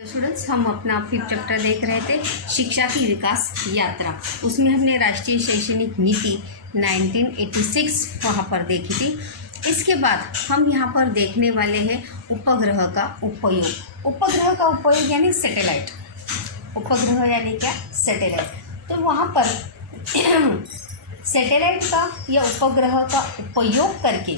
Students, हम अपना 5th chapter देख रहे थे शिक्षा की विकास यात्रा। उसमें हमने राष्ट्रीय शैक्षणिक नीति 1986 वहाँ पर देखी थी। इसके बाद हम यहाँ पर देखने वाले हैं उपग्रह का उपयोग। उपग्रह का उपयोग यानी सैटेलाइट। उपग्रह यानी क्या? सैटेलाइट। तो वहाँ पर सैटेलाइट का या उपग्रह का उपयोग करके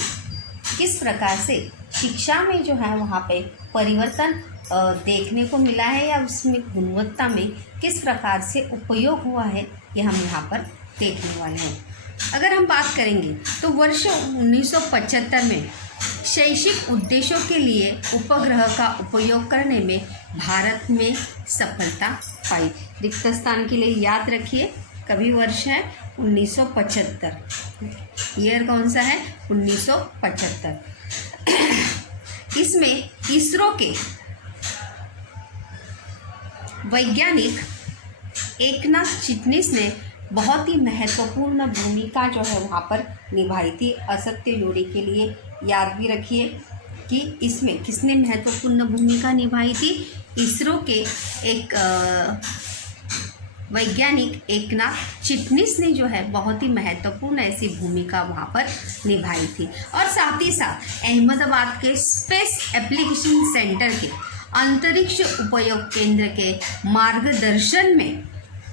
किस प्रकार से शिक्षा में जो है वहाँ पे परिवर्तन देखने को मिला है या उसमें गुणवत्ता में किस प्रकार से उपयोग हुआ है, ये हम यहाँ पर देखने वाले हैं। अगर हम बात करेंगे तो वर्ष 1975 में शैक्षिक उद्देश्यों के लिए उपग्रह का उपयोग करने में भारत में सफलता पाई। रिक्त स्थान के लिए याद रखिए, कभी वर्ष है 1975। ईयर कौन सा है? 1975। इसमें इसरो के वैज्ञानिक एकनाथ चिटनिस ने बहुत ही महत्वपूर्ण भूमिका जो है वहाँ पर निभाई थी। असत्य जोड़ी के लिए याद भी रखिए कि इसमें किसने महत्वपूर्ण भूमिका निभाई थी। इसरो के एक वैज्ञानिक एकनाथ चिटनिस ने जो है बहुत ही महत्वपूर्ण ऐसी भूमिका वहाँ पर निभाई थी। और साथ ही साथ अहमदाबाद के स्पेस एप्लीकेशन सेंटर के अंतरिक्ष उपयोग केंद्र के मार्गदर्शन में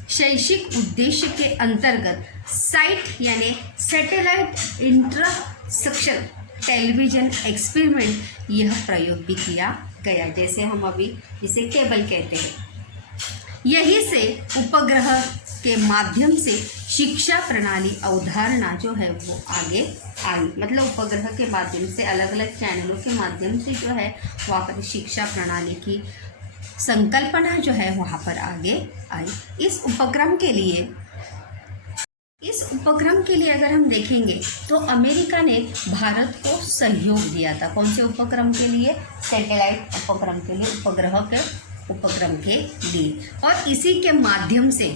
शैक्षिक उद्देश्य के अंतर्गत साइट यानी सैटेलाइट इंटरसेप्शन टेलीविजन एक्सपेरिमेंट यह प्रयोग भी किया गया, जैसे हम अभी इसे केबल कहते हैं। यही से उपग्रह के माध्यम से शिक्षा प्रणाली अवधारणा जो है वो आगे आई। मतलब उपग्रह के माध्यम से अलग अलग चैनलों के माध्यम से जो है वहाँ पर शिक्षा प्रणाली की संकल्पना जो है वहाँ पर आगे आई। इस उपक्रम के लिए अगर हम देखेंगे तो अमेरिका ने भारत को सहयोग दिया था। कौन से उपक्रम के लिए? सैटेलाइट उपक्रम के लिए, उपग्रह के उपक्रम के लिए। और इसी के माध्यम से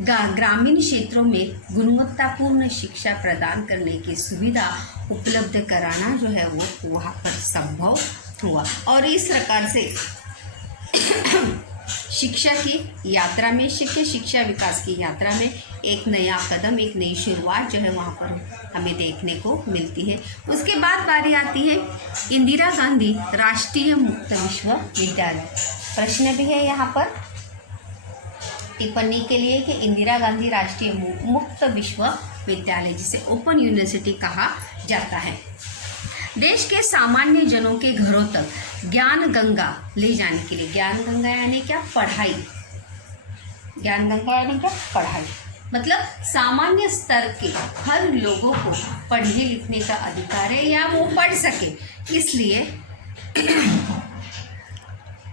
ग्रामीण क्षेत्रों में गुणवत्तापूर्ण शिक्षा प्रदान करने की सुविधा उपलब्ध कराना जो है वो वहाँ पर संभव हुआ। और इस प्रकार से शिक्षा की यात्रा में, शिक्षा विकास की यात्रा में एक नया कदम, एक नई शुरुआत जो है वहाँ पर हमें देखने को मिलती है। उसके बाद बारी आती है इंदिरा गांधी राष्ट्रीय मुक्त विश्वविद्यालय। प्रश्न भी है यहाँ पर टिप्पणी के लिए कि इंदिरा गांधी राष्ट्रीय मुक्त विश्वविद्यालय, जिसे ओपन यूनिवर्सिटी कहा जाता है, देश के सामान्य जनों के घरों तक ज्ञान गंगा ले जाने के लिए। ज्ञान गंगा यानी क्या? पढ़ाई। ज्ञान गंगा यानी क्या? पढ़ाई। मतलब सामान्य स्तर के हर लोगों को पढ़ने लिखने का अधिकार है या वो पढ़ सके, इसलिए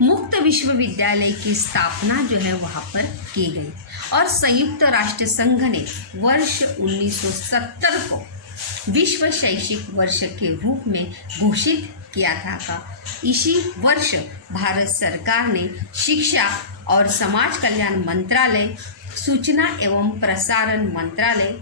मुक्त विश्वविद्यालय की स्थापना जो है वहाँ पर की गई। और संयुक्त राष्ट्र संघ ने वर्ष 1970 को विश्व शैक्षिक वर्ष के रूप में घोषित किया था। इसी वर्ष भारत सरकार ने शिक्षा और समाज कल्याण मंत्रालय, सूचना एवं प्रसारण मंत्रालय,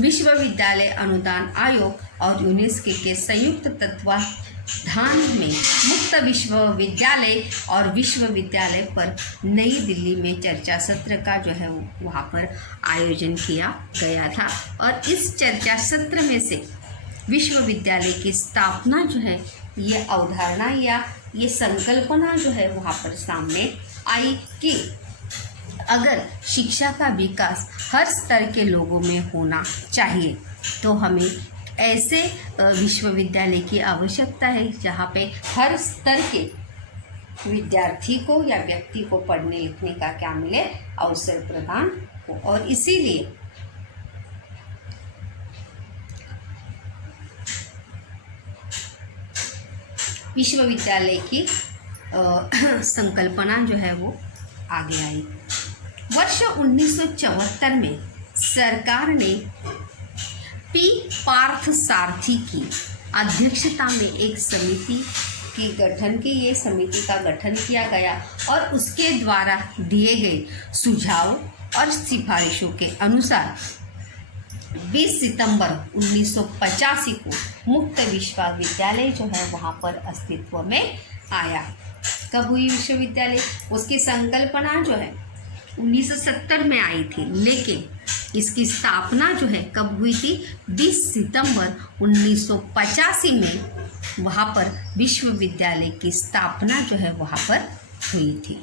विश्वविद्यालय अनुदान आयोग और यूनेस्को के संयुक्त तत्वाधान में मुक्त विश्वविद्यालय और विश्वविद्यालय पर नई दिल्ली में चर्चा सत्र का जो है वहाँ पर आयोजन किया गया था। और इस चर्चा सत्र में से विश्वविद्यालय की स्थापना जो है, ये अवधारणा या ये संकल्पना जो है वहाँ पर सामने आई कि अगर शिक्षा का विकास हर स्तर के लोगों में होना चाहिए तो हमें ऐसे विश्वविद्यालय की आवश्यकता है जहाँ पे हर स्तर के विद्यार्थी को या व्यक्ति को पढ़ने लिखने का क्या मिले? अवसर प्रदान हो। और इसीलिए विश्वविद्यालय की संकल्पना जो है वो आगे आई। वर्ष 1974 में सरकार ने पी पार्थ सारथी की अध्यक्षता में एक समिति की समिति का गठन किया गया और उसके द्वारा दिए गए सुझाव और सिफारिशों के अनुसार 20 सितंबर 1985 को मुक्त विश्वविद्यालय जो है वहाँ पर अस्तित्व में आया। कब हुई विश्वविद्यालय? उसकी संकल्पना जो है 1970 में आई थी, लेकिन इसकी स्थापना जो है कब हुई थी? 20 सितंबर 1985 में वहाँ पर विश्वविद्यालय की स्थापना जो है वहाँ पर हुई थी।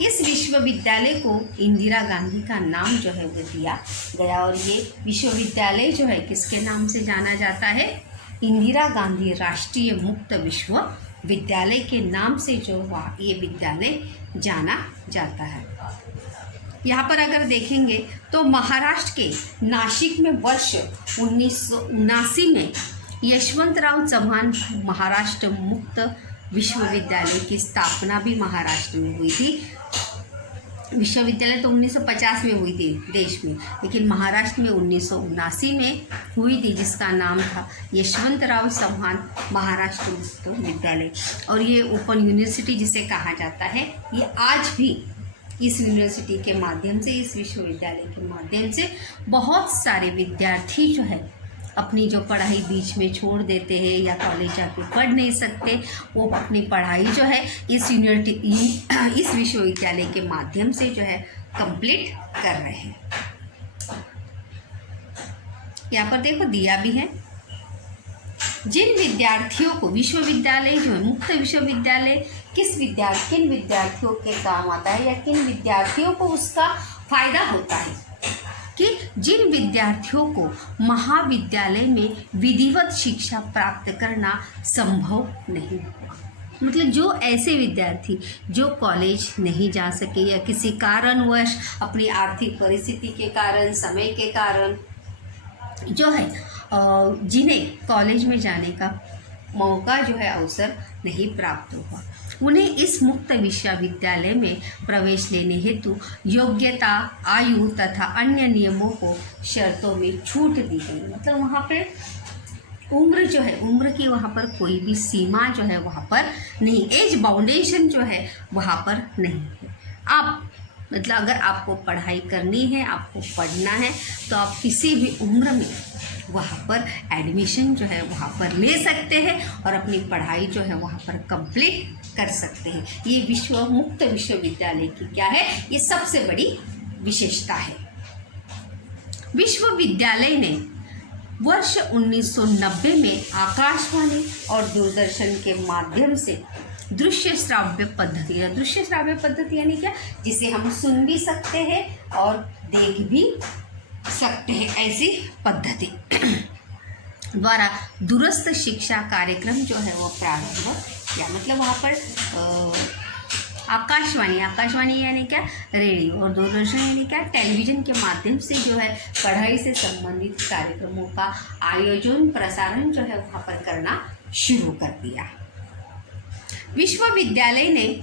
इस विश्वविद्यालय को इंदिरा गांधी का नाम जो है वो दिया गया, और ये विश्वविद्यालय जो है किसके नाम से जाना जाता है? इंदिरा गांधी राष्ट्रीय मुक्त विश्वविद्यालय के नाम से जो ये विद्यालय जाना जाता है। यहाँ पर अगर देखेंगे तो महाराष्ट्र के नासिक में वर्ष 1979 में यशवंतराव चव्हाण महाराष्ट्र मुक्त विश्वविद्यालय की स्थापना भी महाराष्ट्र में हुई थी। विश्वविद्यालय तो 1950 में हुई थी देश में, लेकिन महाराष्ट्र में 1979 में हुई थी, जिसका नाम था यशवंतराव चव्हाण महाराष्ट्र मुक्त विद्यालय। और ये ओपन यूनिवर्सिटी जिसे कहा जाता है, ये आज भी इस यूनिवर्सिटी के माध्यम से, इस विश्वविद्यालय के माध्यम से बहुत सारे विद्यार्थी जो है अपनी जो पढ़ाई बीच में छोड़ देते हैं या कॉलेज जाके पढ़ नहीं सकते, वो अपनी पढ़ाई जो है इस विश्वविद्यालय के माध्यम से जो है कंप्लीट कर रहे हैं। यहाँ पर देखो दिया भी है। जिन विद्यार्थियों को विश्वविद्यालय जो है मुक्त विश्वविद्यालय किन विद्यार्थियों के काम आता है या किन विद्यार्थियों को उसका फायदा होता है, कि जिन विद्यार्थियों को महाविद्यालय में विधिवत शिक्षा प्राप्त करना संभव नहीं हुआ, मतलब जो ऐसे विद्यार्थी जो कॉलेज नहीं जा सके या किसी कारणवश अपनी आर्थिक परिस्थिति के कारण, समय के कारण जो है जिन्हें कॉलेज में जाने का मौका जो है अवसर नहीं प्राप्त हुआ, उन्हें इस मुक्त विश्वविद्यालय में प्रवेश लेने हेतु योग्यता, आयु तथा अन्य नियमों को शर्तों में छूट दी गई। मतलब वहाँ पे उम्र जो है, उम्र की वहाँ पर कोई भी सीमा जो है वहाँ पर नहीं, एज बाउंडेशन जो है वहाँ पर नहीं है। आप मतलब अगर आपको पढ़ाई करनी है, आपको पढ़ना है, तो आप किसी भी उम्र में वहाँ पर एडमिशन जो है वहाँ पर ले सकते हैं और अपनी पढ़ाई जो है वहाँ पर कंप्लीट कर सकते हैं। ये मुक्त विश्वविद्यालय की क्या है, ये सबसे बड़ी विशेषता है। विश्वविद्यालय ने वर्ष 1990 में आकाशवाणी और दूरदर्शन के माध्यम से दृश्य श्राव्य पद्धति यानी क्या, जिसे हम सुन भी सकते हैं और देख भी सकते हैं, ऐसी पद्धति द्वारा दूरस्थ शिक्षा कार्यक्रम जो है वो प्रारंभ किया। मतलब वहाँ पर आकाशवाणी यानी क्या, रेडियो, और दूरदर्शन यानी क्या, टेलीविज़न के माध्यम से जो है पढ़ाई से संबंधित कार्यक्रमों का आयोजन, प्रसारण जो है वहाँ पर करना शुरू कर दिया। विश्वविद्यालय ने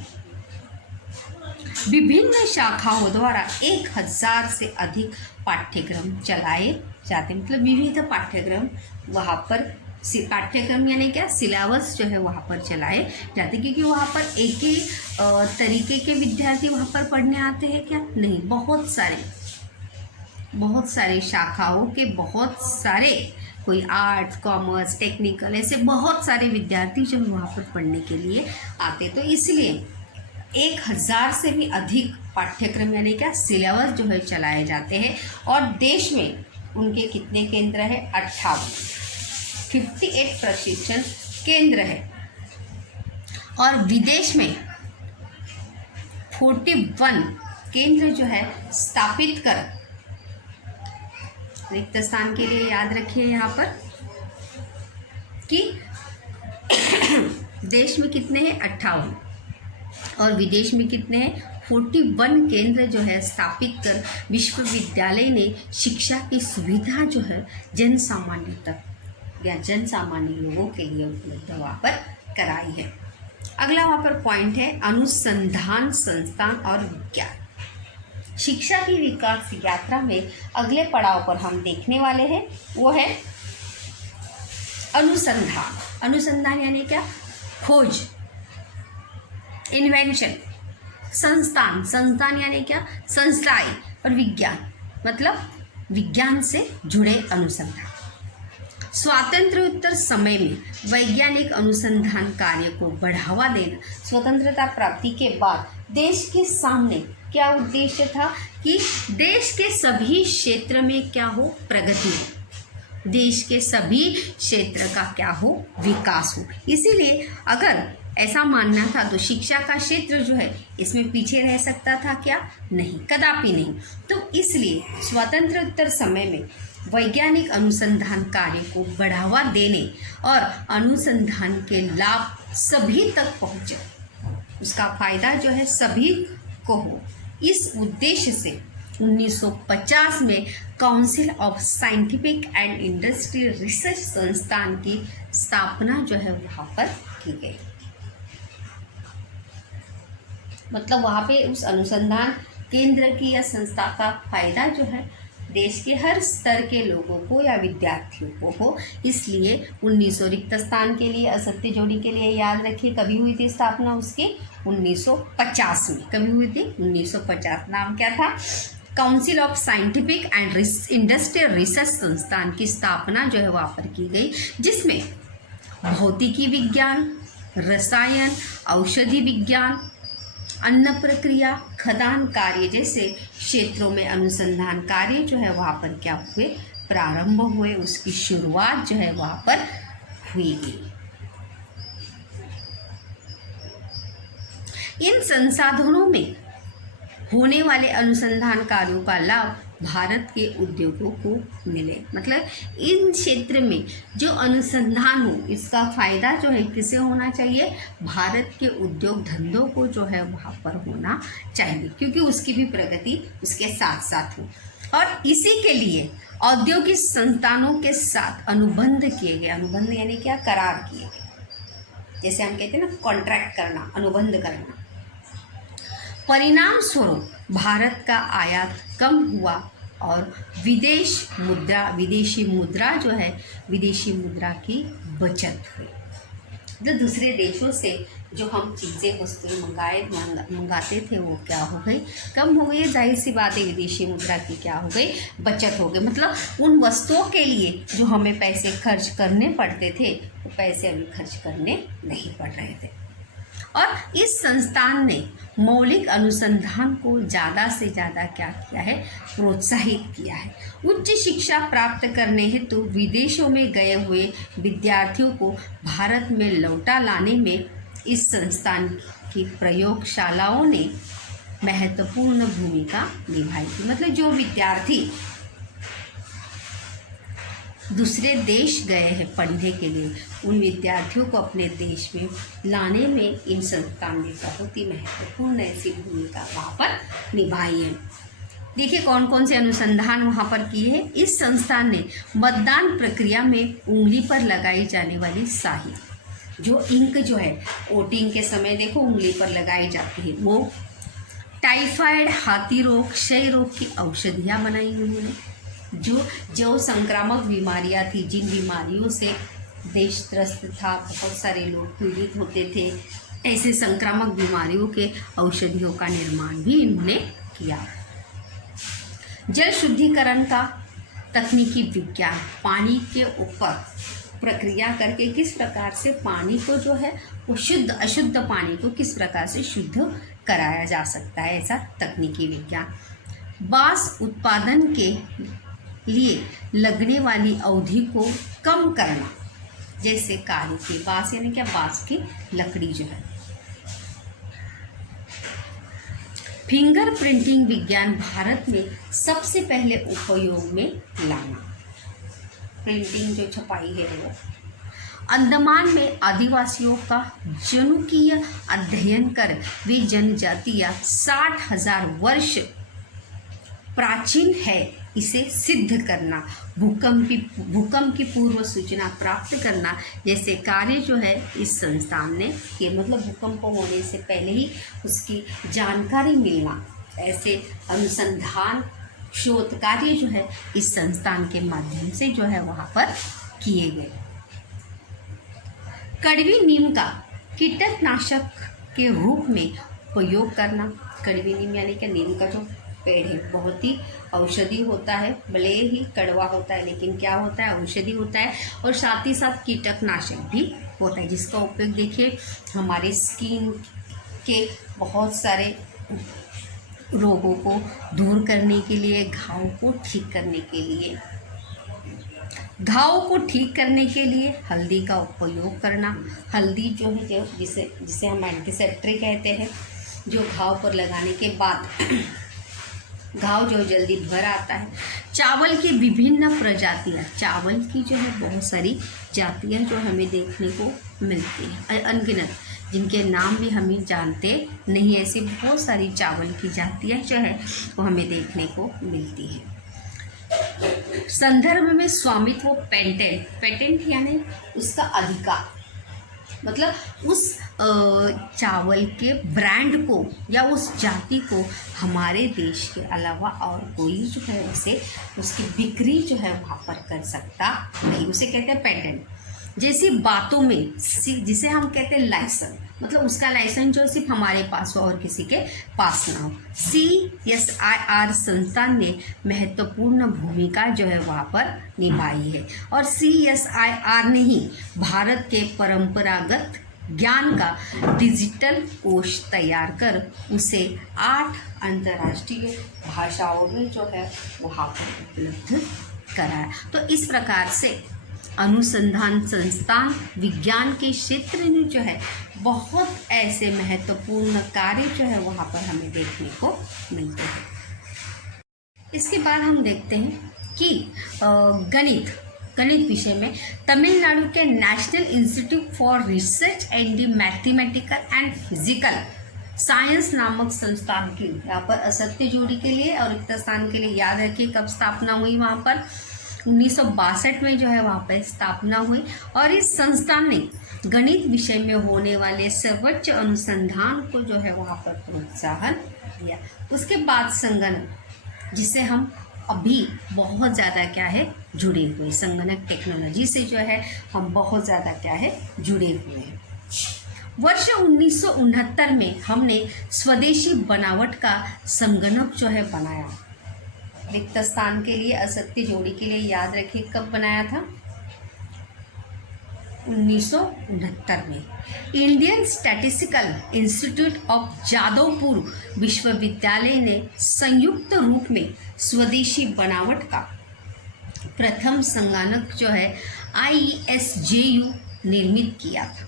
विभिन्न शाखाओं द्वारा 1000 से अधिक पाठ्यक्रम चलाए जाते, मतलब विविध पाठ्यक्रम वहाँ पर, पाठ्यक्रम यानी क्या, सिलेबस जो है वहाँ पर चलाए जाते, क्योंकि वहाँ पर एक ही तरीके के विद्यार्थी वहाँ पर पढ़ने आते हैं क्या, नहीं, बहुत सारे शाखाओं के बहुत सारे, कोई आर्ट्स, कॉमर्स, टेक्निकल, ऐसे बहुत सारे विद्यार्थी जो वहाँ पर पढ़ने के लिए आते, तो इसलिए 1000 से भी अधिक पाठ्यक्रम यानी क्या, सिलेबस जो है चलाए जाते हैं। और देश में उनके कितने केंद्र है, 58 प्रशिक्षण केंद्र है, और विदेश में 41 केंद्र जो है स्थापित कर, रिक्त स्थान के लिए याद रखिए यहाँ पर कि देश में कितने हैं, 58, और विदेश में कितने हैं, 41 केंद्र जो है स्थापित कर विश्वविद्यालय ने शिक्षा की सुविधा जो है जनसामान्य तक या जनसामान्य लोगों के लिए उपलब्ध वहाँ पर कराई है। अगला वहाँ पर पॉइंट है अनुसंधान संस्थान और विज्ञान। शिक्षा की विकास यात्रा में अगले पड़ाव पर हम देखने वाले हैं वो है अनुसंधान यानी क्या, खोज, इन्वेंशन, संस्थान यानी क्या, संस्थाएं, और विज्ञान मतलब विज्ञान से जुड़े अनुसंधान। स्वातंत्र्योत्तर समय में वैज्ञानिक अनुसंधान कार्य को बढ़ावा देना। स्वतंत्रता प्राप्ति के बाद देश के सामने क्या उद्देश्य था कि देश के सभी क्षेत्र में क्या हो, प्रगति हो, देश के सभी क्षेत्र का क्या हो, विकास हो। इसीलिए अगर ऐसा मानना था तो शिक्षा का क्षेत्र जो है इसमें पीछे रह सकता था क्या? नहीं, कदापि नहीं। तो इसलिए स्वतंत्रोत्तर समय में वैज्ञानिक अनुसंधान कार्य को बढ़ावा देने और अनुसंधान के लाभ सभी तक पहुँचे, उसका फायदा जो है सभी को हो, इस उद्देश्य से 1950 में council of scientific and industrial research संस्थान की स्थापना जो है वहाँ पर की गई। मतलब वहाँ पे उस अनुसंधान केंद्र की या संस्था का फायदा जो है देश के हर स्तर के लोगों को या विद्यार्थियों को हो। इसलिए 1900 रिक्त स्थान के लिए, असत्य जोड़ी के लिए याद रखिए कभी हुई थी स्थापना उसकी 1950 में। कभी हुई थी 1950। नाम क्या था? Council of scientific and industrial research संस्थान की स्थापना जो है वहाँ पर की गई, जिसमें भौतिकी विज्ञान, रसायन, औषधि विज्ञान, अन्न प्रक्रिया, खदान कार्य जैसे क्षेत्रों में अनुसंधान कार्य जो है वहाँ पर क्या हुए, प्रारंभ हुए, उसकी शुरुआत जो है वहाँ पर हुई गई। इन संसाधनों में होने वाले अनुसंधान कार्यों का लाभ भारत के उद्योगों को मिले। मतलब इन क्षेत्र में जो अनुसंधान हो इसका फायदा जो है किसे होना चाहिए? भारत के उद्योग धंधों को जो है वहाँ पर होना चाहिए, क्योंकि उसकी भी प्रगति उसके साथ साथ हो। और इसी के लिए औद्योगिक संस्थानों के साथ अनुबंध किए गए। अनुबंध यानी क्या? करार किए गए, जैसे हम कहते हैं ना कॉन्ट्रैक्ट करना, अनुबंध करना। परिणाम स्वरूप भारत का आयात कम हुआ और विदेशी मुद्रा जो है, विदेशी मुद्रा की बचत हुई। जो दूसरे देशों से जो हम चीज़ें वस्तुएं मंगाते थे वो क्या हो गई? कम हो गई। जाहिर सी बात है विदेशी मुद्रा की क्या हो गई? बचत हो गई। मतलब उन वस्तुओं के लिए जो हमें पैसे खर्च करने पड़ते थे वो पैसे अभी खर्च करने नहीं पड़ रहे थे। और इस संस्थान ने मौलिक अनुसंधान को ज़्यादा से ज़्यादा क्या किया है? प्रोत्साहित किया है। उच्च शिक्षा प्राप्त करने हेतु विदेशों में गए हुए विद्यार्थियों को भारत में लौटा लाने में इस संस्थान की प्रयोगशालाओं ने महत्वपूर्ण भूमिका निभाई थी। मतलब जो विद्यार्थी दूसरे देश गए हैं पढ़ने के लिए, उन विद्यार्थियों को अपने देश में लाने में इन संस्थान ने बहुत ही महत्वपूर्ण ऐसी भूमिका वहाँ पर निभाई है। देखिए कौन कौन से अनुसंधान वहाँ पर किए हैं। इस संस्थान ने मतदान प्रक्रिया में उंगली पर लगाई जाने वाली स्याही, जो इंक जो है वोटिंग के समय देखो उंगली पर लगाई जाती है, वो टाइफाइड, हाथी रोग, क्षय रोग की औषधियाँ बनाई उन्होंने। जो संक्रामक बीमारियां थी, जिन बीमारियों से देश त्रस्त था, बहुत सारे लोग पीड़ित होते थे, ऐसे संक्रामक बीमारियों के औषधियों का निर्माण भी इन्होंने किया। जल शुद्धिकरण का तकनीकी विज्ञान, पानी के ऊपर प्रक्रिया करके किस प्रकार से पानी को जो है वो शुद्ध अशुद्ध पानी को किस प्रकार से शुद्ध कराया जा सकता है, ऐसा तकनीकी विज्ञान। बांस उत्पादन के लिए लगने वाली अवधि को कम करना, जैसे कार्य की बांस यानी क्या? बांस की लकड़ी जो है। फिंगर प्रिंटिंग विज्ञान, भारत में सबसे पहले उपयोग में लाना। प्रिंटिंग जो छपाई है वो। अंडमान में आदिवासियों का जनुकीय अध्ययन कर वे जनजातियां 60,000 वर्ष प्राचीन है इसे सिद्ध करना। भूकंप की पूर्व सूचना प्राप्त करना जैसे कार्य जो है इस संस्थान ने किए। मतलब भूकंप होने से पहले ही उसकी जानकारी मिलना, ऐसे अनुसंधान शोध कार्य जो है इस संस्थान के माध्यम से जो है वहाँ पर किए गए। कड़वी नीम का कीटनाशक के रूप में उपयोग करना। कड़वी नीम यानी कि नीम का जो पेड़ है, बहुत ही औषधि होता है, भले ही कड़वा होता है लेकिन क्या होता है, औषधि होता है। और साथ ही साथ कीटनाशक भी होता है, जिसका उपयोग देखिए हमारे स्किन के बहुत सारे रोगों को दूर करने के लिए, घाव को ठीक करने के लिए, घाव को ठीक करने के लिए हल्दी का उपयोग करना। हल्दी जो है, जो जिसे हम एंटीसेप्टिक कहते हैं, जो घाव पर लगाने के बाद घाव जो जल्दी भर आता है। चावल की विभिन्न प्रजातियाँ, चावल की जो है बहुत सारी जातियाँ जो हमें देखने को मिलती हैं, अनगिनत, जिनके नाम भी हम जानते नहीं, ऐसी बहुत सारी चावल की जातियाँ जो है वो हमें देखने को मिलती हैं। संदर्भ में स्वामित्व, पेटेंट यानी उसका अधिकार, मतलब उस चावल के ब्रांड को या उस जाति को हमारे देश के अलावा और कोई जो है उसे उसकी बिक्री जो है वहाँ पर कर सकता नहीं, उसे कहते हैं पेटेंट। जैसी बातों में जिसे हम कहते हैं लाइसेंस, मतलब उसका लाइसेंस जो सिर्फ हमारे पास हो और किसी के पास ना हो। CSIR संस्थान ने महत्वपूर्ण भूमिका जो है वहाँ पर निभाई है, और CSIR ने ही भारत के परंपरागत ज्ञान का डिजिटल कोश तैयार कर उसे 8 अंतर्राष्ट्रीय भाषाओं में जो है वहाँ पर उपलब्ध कराया। तो इस प्रकार से अनुसंधान संस्थान विज्ञान के क्षेत्र में जो है बहुत ऐसे महत्वपूर्ण कार्य जो है वहाँ पर हमें देखने को मिलते हैं। इसके बाद हम देखते हैं कि गणित विषय में तमिलनाडु के national institute for research and the mathematical and physical science नामक संस्थान की यहाँ पर असत्य जोड़ी के लिए और रिक्त स्थान के लिए याद रखिए कब स्थापना हुई, वहाँ पर 1962 में जो है वहाँ पर स्थापना हुई। और इस संस्थान ने गणित विषय में होने वाले सर्वोच्च अनुसंधान को जो है वहाँ पर प्रोत्साहन दिया। उसके बाद संगणक, जिसे हम अभी बहुत ज़्यादा क्या है जुड़े हुए, संगणक टेक्नोलॉजी से जो है हम बहुत ज़्यादा क्या है जुड़े हुए हैं। वर्ष 1969 में हमने स्वदेशी बनावट का संगणक जो है बनाया। रिक्त स्थान के लिए असत्य जोड़ी के लिए याद रखिए कब बनाया था, 1969 में। Indian statistical institute of Jadavpur विश्वविद्यालय ने संयुक्त रूप में स्वदेशी बनावट का प्रथम संगणक जो है ISJU निर्मित किया था।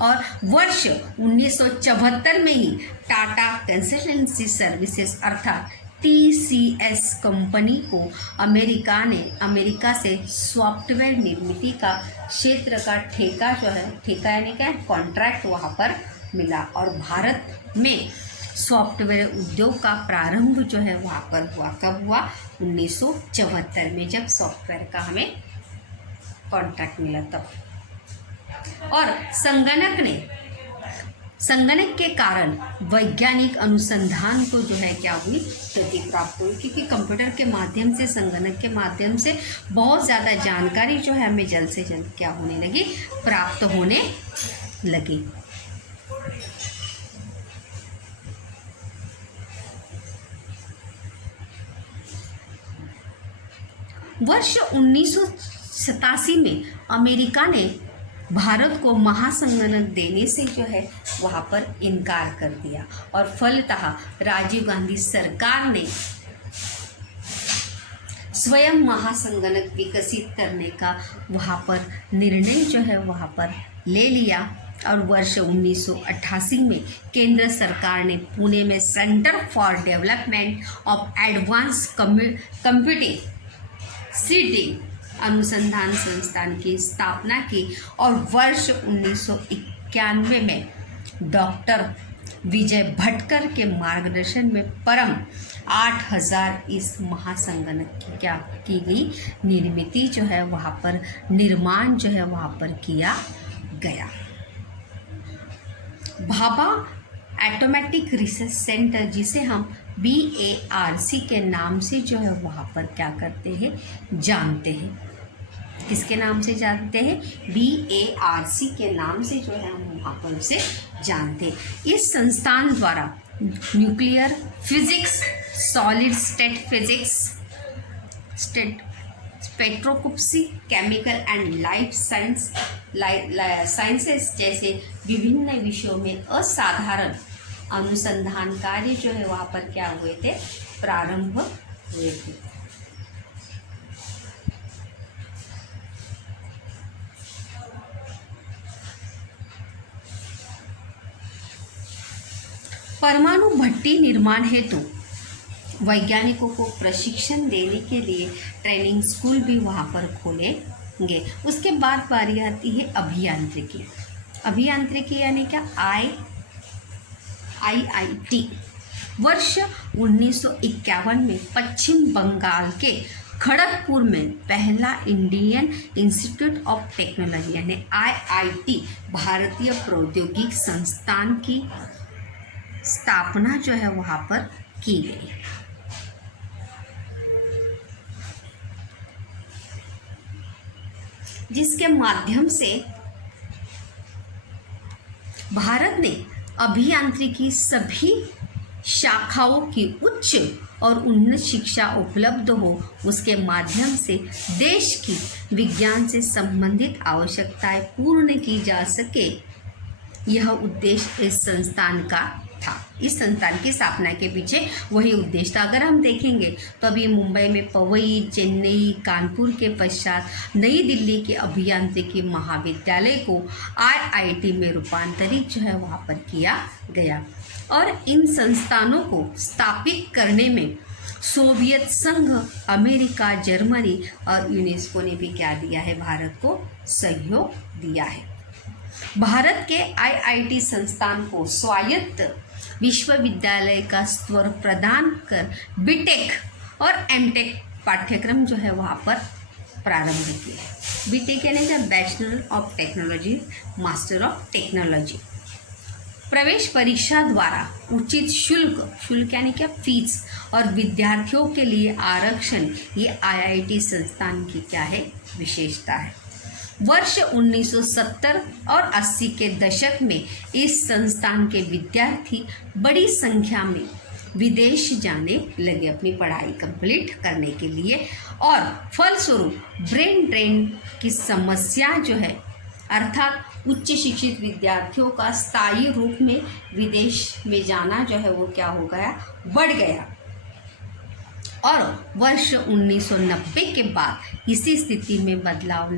और वर्ष 1974 में ही टाटा कंसल्टेंसी सर्विसेज अर्थात TCS कंपनी को अमेरिका से सॉफ्टवेयर निर्मित का क्षेत्र का ठेका जो है, ठेका यानी क्या कॉन्ट्रैक्ट वहाँ पर मिला, और भारत में सॉफ्टवेयर उद्योग का प्रारंभ जो है वहाँ पर हुआ। कब हुआ, 1974 में, जब सॉफ्टवेयर का हमें कॉन्ट्रैक्ट मिला तब। और संगणक के कारण वैज्ञानिक अनुसंधान को जो है क्या हुई, गति प्राप्त हुई, क्योंकि कंप्यूटर के माध्यम से, संगणक के माध्यम से बहुत ज़्यादा जानकारी जो है हमें जल्द से जल्द क्या होने लगी, प्राप्त होने लगी। वर्ष 1987 में अमेरिका ने भारत को महासंगणक देने से जो है वहाँ पर इनकार कर दिया, और फलतः राजीव गांधी सरकार ने स्वयं महासंगणक विकसित करने का वहाँ पर निर्णय जो है वहाँ पर ले लिया। और वर्ष 1988 में केंद्र सरकार ने पुणे में centre for development of advance computing सीटिंग अनुसंधान संस्थान की स्थापना की, और वर्ष 1991 में डॉक्टर विजय भटकर के मार्गदर्शन में परम 8000 इस महासंगणक की क्या की गई, निर्मित जो है वहाँ पर निर्माण जो है वहाँ पर किया गया। भाभा एटॉमिक रिसर्च सेंटर, जिसे हम BARC के नाम से जो है वहाँ पर क्या करते हैं, जानते हैं। किसके नाम से जानते हैं, BARC के नाम से जो है हम वहाँ पर उसे जानते हैं। इस संस्थान द्वारा nuclear physics, solid state physics, spectroscopy, chemical and life sciences जैसे विभिन्न विषयों में असाधारण अनुसंधान कार्य जो है वहाँ पर क्या हुए थे, प्रारंभ हुए थे। परमाणु भट्टी निर्माण हेतु वैज्ञानिकों को प्रशिक्षण देने के लिए ट्रेनिंग स्कूल भी वहाँ पर खोलेंगे। उसके बाद बारी आती है अभियांत्रिकी। अभियांत्रिकी यानी क्या, IIT। वर्ष 1951 में पश्चिम बंगाल के खड़गपुर में पहला इंडियन इंस्टीट्यूट ऑफ टेक्नोलॉजी यानी IIT भारतीय प्रौद्योगिक संस्थान की स्थापना जो है वहाँ पर की गई। जिसके माध्यम से भारत ने अभियांत्रिकी सभी शाखाओं की उच्च और उन्नत शिक्षा उपलब्ध हो, उसके माध्यम से देश की विज्ञान से संबंधित आवश्यकताएं पूर्ण की जा सके, यह उद्देश्य इस संस्थान का था। इस संस्थान की स्थापना के पीछे वही उद्देश्य था। अगर हम देखेंगे तो अभी मुंबई में पवई, चेन्नई, कानपुर के पश्चात नई दिल्ली के अभियांत्रिकी महाविद्यालय को IIT में रूपांतरित जो है वहाँ पर किया गया। और इन संस्थानों को स्थापित करने में सोवियत संघ, अमेरिका, जर्मनी और यूनेस्को ने भी क्या दिया है, भारत को सहयोग दिया है। भारत के IIT संस्थान को स्वायत्त विश्वविद्यालय का स्तर प्रदान कर बीटेक और एमटेक पाठ्यक्रम जो है वहाँ पर प्रारंभ किया। बीटेक यानी क्या, bachelor of technology, master of technology. प्रवेश परीक्षा द्वारा उचित शुल्क यानी क्या, फीस और विद्यार्थियों के लिए आरक्षण, ये IIT संस्थान की क्या है, विशेषता है। वर्ष 1970 और 80 के दशक में इस संस्थान के विद्यार्थी बड़ी संख्या में विदेश जाने लगे अपनी पढ़ाई कंप्लीट करने के लिए, और फलस्वरूप ब्रेन ड्रेन की समस्या जो है, अर्थात उच्च शिक्षित विद्यार्थियों का स्थायी रूप में विदेश में जाना जो है वो क्या हो गया, बढ़ गया। और वर्ष 1990 के बाद इसी स्थिति में बदलाव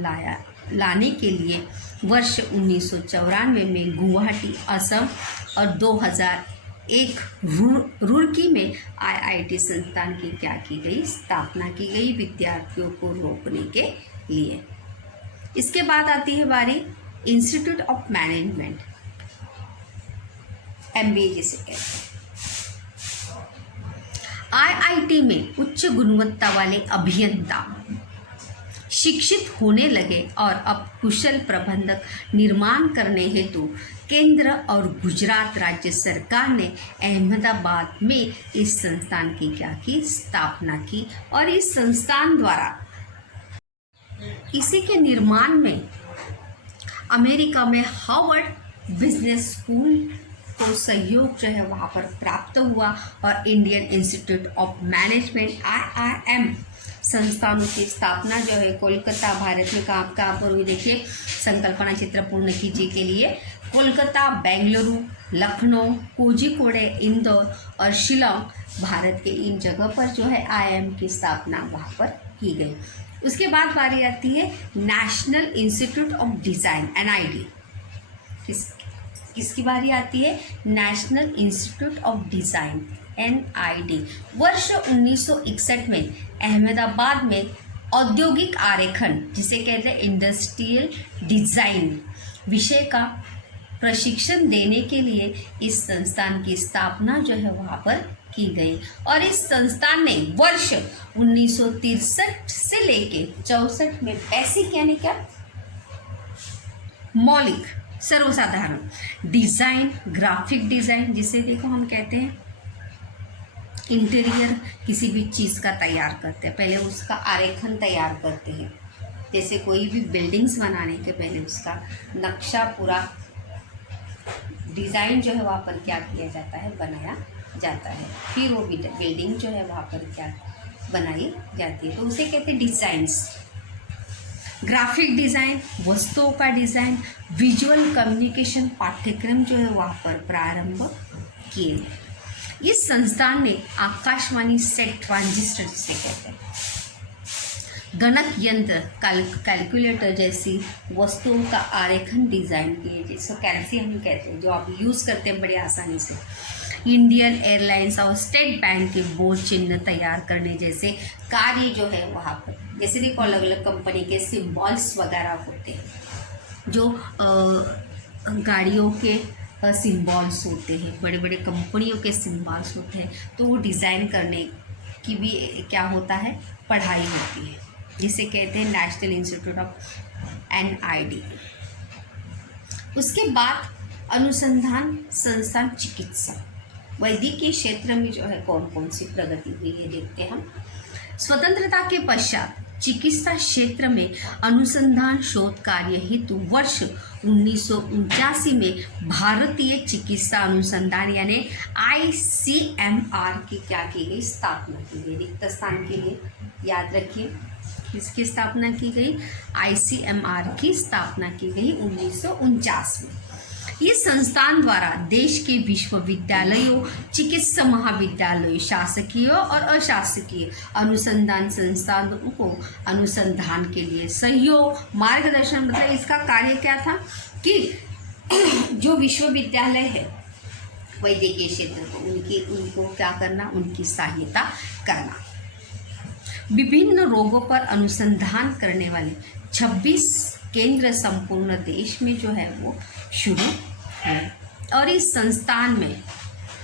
लाने के लिए वर्ष 1994 में गुवाहाटी, असम और 2001 रुड़की में IIT संस्थान की क्या की गई, स्थापना की गई विद्यार्थियों को रोकने के लिए। इसके बाद आती है बारी इंस्टीट्यूट ऑफ मैनेजमेंट, MBA जिसे कहते हैं। IIT में उच्च गुणवत्ता वाले अभियंता शिक्षित होने लगे और अब कुशल प्रबंधक निर्माण करने हेतु केंद्र और गुजरात राज्य सरकार ने अहमदाबाद में इस संस्थान की क्या की, स्थापना की। और इस संस्थान द्वारा इसी के निर्माण में अमेरिका में हार्वर्ड बिजनेस स्कूल को सहयोग जो है वहाँ पर प्राप्त हुआ, और Indian institute of management IIM संस्थानों की स्थापना जो है कोलकाता, भारत में कहाँ पर हुई, देखिए संकल्पना चित्र पूर्ण कीजिए के लिए कोलकाता, बेंगलुरु, लखनऊ, कोझिकोड, इंदौर और शिलोंग, भारत के इन जगह पर जो है IIM की स्थापना वहाँ पर की गई। उसके बाद बारी आती है national institute of design NID। किसकी बारी आती है, national institute of design NID। वर्ष 1961 में अहमदाबाद में औद्योगिक आरेखन जिसे कहते हैं इंडस्ट्रियल डिज़ाइन विषय का प्रशिक्षण देने के लिए इस संस्थान की स्थापना जो है वहाँ पर की गई। और इस संस्थान ने वर्ष 1963 से लेके 64 में बेसिक यानी क्या, मौलिक सर्वसाधारण डिज़ाइन, ग्राफिक डिज़ाइन जिसे देखो हम कहते हैं इंटीरियर किसी भी चीज़ का तैयार करते हैं, पहले उसका आरेखन तैयार करते हैं। जैसे कोई भी बिल्डिंग्स बनाने के पहले उसका नक्शा पूरा डिज़ाइन जो है वहाँ पर क्या किया जाता है, बनाया जाता है। फिर वो बिल्डिंग जो है वहाँ पर क्या बनाई जाती है, तो उसे कहते हैं डिज़ाइंस। ग्राफिक डिज़ाइन, वस्तुओं का डिज़ाइन, विजुअल कम्युनिकेशन पाठ्यक्रम जो है वहाँ पर प्रारंभ किए। इस संस्थान ने आकाशवाणी सेट, ट्रांजिस्टर जिसे कहते हैं, गणक यंत्र, कैलकुलेटर जैसी वस्तुओं का आरेखन डिज़ाइन किए, जिसको कैल्शियम कहते हैं, जो आप यूज़ करते हैं बड़े आसानी से। इंडियन एयरलाइंस और स्टेट बैंक के बोर्ड चिन्ह तैयार करने जैसे कार्य जो है वहाँ पर, जैसे देखो अलग अलग कंपनी के सिम्बॉल्स वगैरह होते हैं, जो गाड़ियों के सिम्बॉल्स होते हैं, बड़े बड़े कंपनियों के सिम्बॉल्स होते हैं, तो वो डिज़ाइन करने की भी क्या होता है, पढ़ाई होती है, जिसे कहते हैं नेशनल इंस्टीट्यूट ऑफ NID। उसके बाद अनुसंधान संस्थान चिकित्सा, वैद्यकीय क्षेत्र में जो है कौन कौन सी प्रगति हुई है देखते हैं हम। स्वतंत्रता के पश्चात चिकित्सा क्षेत्र में अनुसंधान शोध कार्य हेतु वर्ष 1979 में भारतीय चिकित्सा अनुसंधान यानी ICMR की क्या की गई, स्थापना की गई। रिक्त स्थान के लिए याद रखिए किसकी स्थापना की गई, ICMR की स्थापना की गई 1949 में। इस संस्थान द्वारा देश के विश्वविद्यालयों, चिकित्सा महाविद्यालयों, शासकीय और अशासकीय अनुसंधान संस्थानों को अनुसंधान के लिए सहयोग, मार्गदर्शन, मतलब इसका कार्य क्या था कि जो विश्वविद्यालय है वैद्यकीय क्षेत्र को उनको क्या करना, उनकी सहायता करना। विभिन्न रोगों पर अनुसंधान करने वाले 26 केंद्र संपूर्ण देश में जो है वो शुरू है, और इस संस्थान में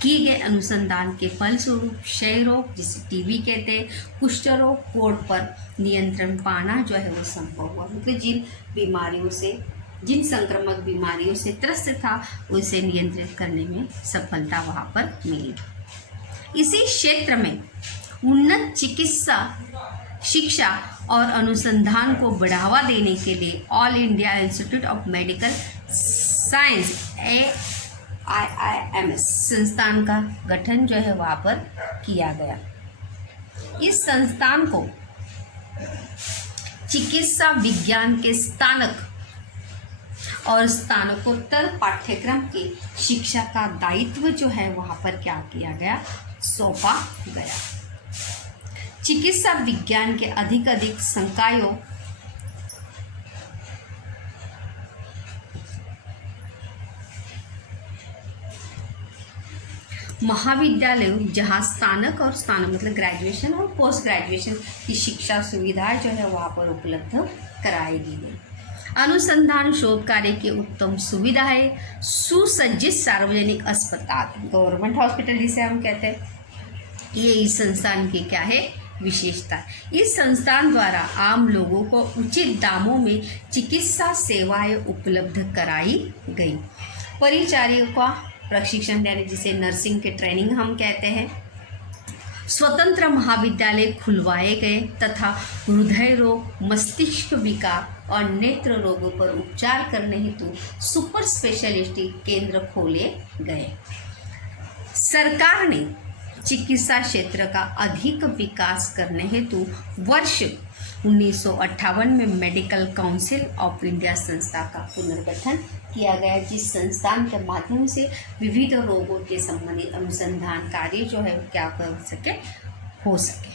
किए गए अनुसंधान के फलस्वरूप क्षय रोग, जिसे TB कहते हैं, कुष्ठ रोग, कोढ़ पर नियंत्रण पाना जो है वो संभव हुआ। मतलब जिन बीमारियों से, जिन संक्रामक बीमारियों से त्रस्त था उसे नियंत्रित करने में सफलता वहाँ पर मिली। इसी क्षेत्र में उन्नत चिकित्सा शिक्षा और अनुसंधान को बढ़ावा देने के लिए all India institute of medical science AIIMS संस्थान का गठन जो है वहाँ पर किया गया। इस संस्थान को चिकित्सा विज्ञान के स्नातक और स्नातकोत्तर पाठ्यक्रम की शिक्षा का दायित्व जो है वहाँ पर क्या किया गया, सौंपा गया। चिकित्सा विज्ञान के अधिक संकायों महाविद्यालयों जहाँ स्नातक और मतलब ग्रेजुएशन और पोस्ट ग्रेजुएशन की शिक्षा सुविधाएं जो है वहाँ पर उपलब्ध कराई गई। अनुसंधान शोध कार्य की उत्तम सुविधाएं, सुसज्जित सार्वजनिक अस्पताल, गवर्नमेंट हॉस्पिटल जिसे हम कहते हैं, ये इस संस्थान की क्या है, विशेषता। इस संस्थान द्वारा आम लोगों को उचित दामों में चिकित्सा सेवाएं उपलब्ध कराई गई। परिचारियों का प्रशिक्षण देने, जिसे नर्सिंग के ट्रेनिंग हम कहते हैं। स्वतंत्र महाविद्यालय खुलवाए गए तथा हृदय रोग, मस्तिष्क विकार और नेत्र रोगों पर उपचार करने हेतु सुपर स्पेशलिटी केंद्र खोले गए। सरकार ने चिकित्सा क्षेत्र का अधिक विकास करने हेतु वर्ष 1958 में मेडिकल काउंसिल ऑफ इंडिया संस्था का पुनर्गठन किया गया, जिस संस्थान के माध्यम से विविध रोगों के संबंधित अनुसंधान कार्य जो है क्या कर सके, हो सके।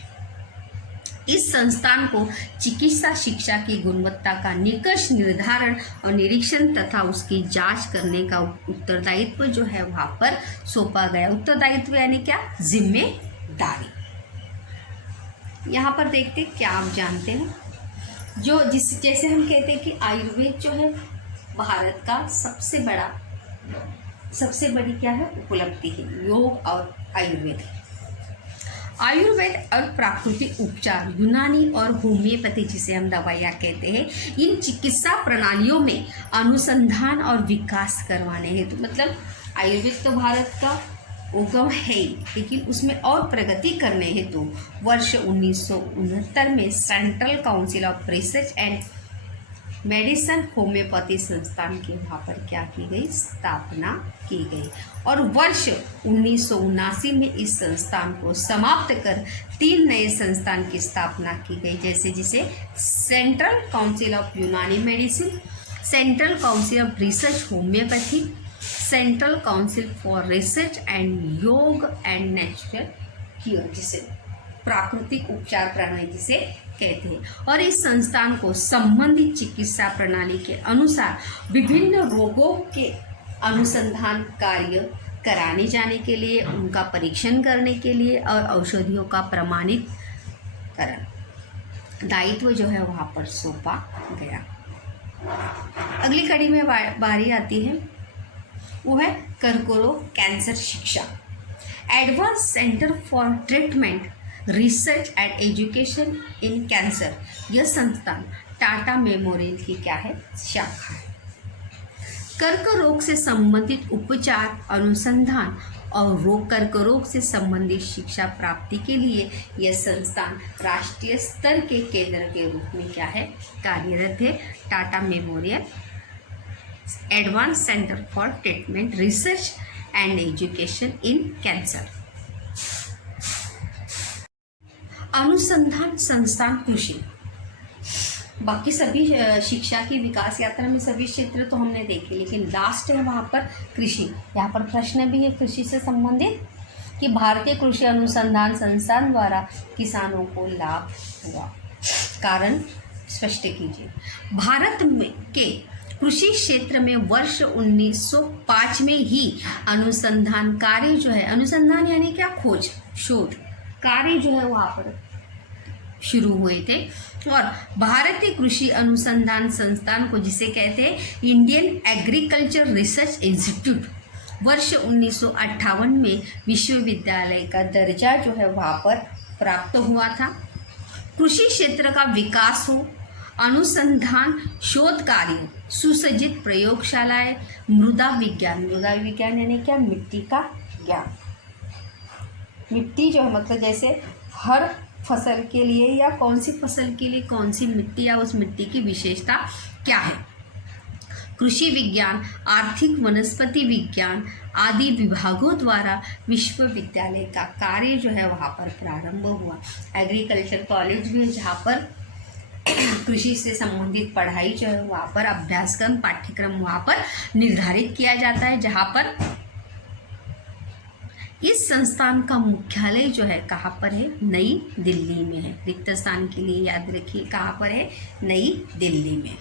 इस संस्थान को चिकित्सा शिक्षा की गुणवत्ता का निकष निर्धारण और निरीक्षण तथा उसकी जांच करने का उत्तरदायित्व जो है वहाँ पर सौंपा गया। उत्तरदायित्व यानी क्या, जिम्मेदारी। यहाँ पर देखते क्या आप जानते हैं, जो जैसे हम कहते हैं कि आयुर्वेद जो है भारत का सबसे बड़ी क्या है, उपलब्धि है, योग और आयुर्वेद। आयुर्वेद और प्राकृतिक उपचार, यूनानी और होम्योपैथी जिसे हम दवाइयाँ कहते हैं, इन चिकित्सा प्रणालियों में अनुसंधान और विकास करवाने हेतु, मतलब आयुर्वेद तो भारत का उगम है, लेकिन उसमें और प्रगति करने हेतु वर्ष 1969 में central council of research and medicine homeopathy संस्थान की वहाँ पर क्या की गई, स्थापना की गई। और वर्ष 1979 में इस संस्थान को समाप्त कर 3 नए संस्थान की स्थापना की गई, जैसे सेंट्रल काउंसिल ऑफ यूनानी medicine, central council of research homeopathy, central council for research and योग एंड नेचुरल क्योर, जिसे प्राकृतिक उपचार प्रणाली जिसे कहते हैं। और इस संस्थान को संबंधित चिकित्सा प्रणाली के अनुसार विभिन्न रोगों के अनुसंधान कार्य कराने जाने के लिए, उनका परीक्षण करने के लिए और औषधियों का प्रमाणित करण दायित्व जो है वहाँ पर सौंपा गया। अगली कड़ी में बारी आती है, वो है कर्करोग कैंसर शिक्षा। Advance centre for treatment research and education in cancer, यह संस्थान टाटा मेमोरियल की क्या है, शाखा है। कर्क रोग से संबंधित उपचार, अनुसंधान और कर्करोग से संबंधित शिक्षा प्राप्ति के लिए यह संस्थान राष्ट्रीय स्तर के केंद्र के रूप में क्या है, कार्यरत है। Tata memorial advance centre for treatment research and education in cancer. अनुसंधान संस्थान कृषि, बाकी सभी शिक्षा की विकास यात्रा में सभी क्षेत्र तो हमने देखे, लेकिन लास्ट है वहाँ पर कृषि। यहाँ पर प्रश्न भी है कृषि से संबंधित कि भारतीय कृषि अनुसंधान संस्थान द्वारा किसानों को लाभ हुआ, कारण स्पष्ट कीजिए। भारत में के कृषि क्षेत्र में वर्ष 1905 में ही अनुसंधान कार्य जो है, अनुसंधान यानी क्या, खोज शोध कार्य जो है वहाँ पर शुरू हुए थे। और भारतीय कृषि अनुसंधान संस्थान को जिसे कहते हैं इंडियन एग्रीकल्चर रिसर्च इंस्टीट्यूट, वर्ष 1958 में विश्वविद्यालय का दर्जा जो है वहाँ पर प्राप्त हुआ था। कृषि क्षेत्र का विकास हो, अनुसंधान शोध कार्य, सुसज्जित प्रयोगशालाएं, मृदा विज्ञान यानी क्या, मिट्टी का ज्ञान। मिट्टी जो है मतलब जैसे हर फसल के लिए या कौन सी फसल के लिए कौन सी मिट्टी या उस मिट्टी की विशेषता क्या है। कृषि विज्ञान, आर्थिक वनस्पति विज्ञान आदि विभागों द्वारा विश्वविद्यालय का कार्य जो है वहाँ पर प्रारंभ हुआ। एग्रीकल्चर कॉलेज भी है जहाँ पर कृषि से संबंधित पढ़ाई जो है वहाँ पर अभ्यासक्रम पाठ्यक्रम वहाँ पर निर्धारित किया जाता है, जहाँ पर इस संस्थान का मुख्यालय जो है कहाँ पर है, नई दिल्ली में है। रिक्त स्थान के लिए याद रखिए कहाँ पर है, नई दिल्ली में।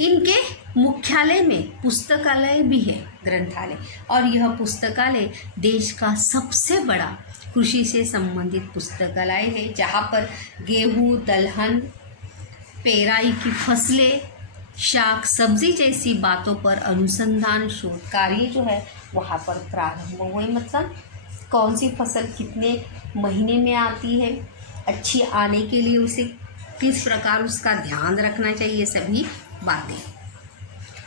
इनके मुख्यालय में पुस्तकालय भी है, ग्रंथालय, और यह पुस्तकालय देश का सबसे बड़ा कृषि से संबंधित पुस्तकालय है, जहाँ पर गेहूँ, दलहन, पेराई की फसलें, शाक सब्जी जैसी बातों पर अनुसंधान शोध कार्य जो है वहाँ पर प्रारंभ हुए। मतलब कौन सी फसल कितने महीने में आती है, अच्छी आने के लिए उसे किस प्रकार उसका ध्यान रखना चाहिए, सभी बातें।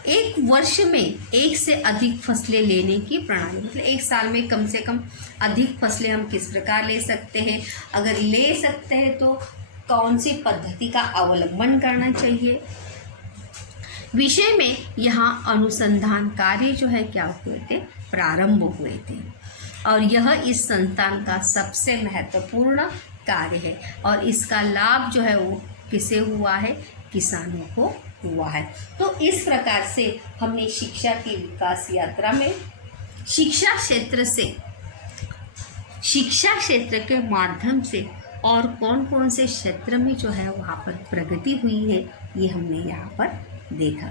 एक वर्ष में एक से अधिक फसलें लेने की प्रणाली, मतलब एक साल में कम से कम अधिक फसलें हम किस प्रकार ले सकते हैं, अगर ले सकते हैं तो कौन सी पद्धति का अवलंबन करना चाहिए, विषय में यहाँ अनुसंधान कार्य जो है क्या हुए थे, प्रारंभ हुए थे। और यह इस संस्थान का सबसे महत्वपूर्ण कार्य है और इसका लाभ जो है वो किसे हुआ है, किसानों को हुआ है। तो इस प्रकार से हमने शिक्षा की विकास यात्रा में शिक्षा क्षेत्र के माध्यम से और कौन कौन से क्षेत्र में जो है वहाँ पर प्रगति हुई है, ये हमने यहाँ पर देखा।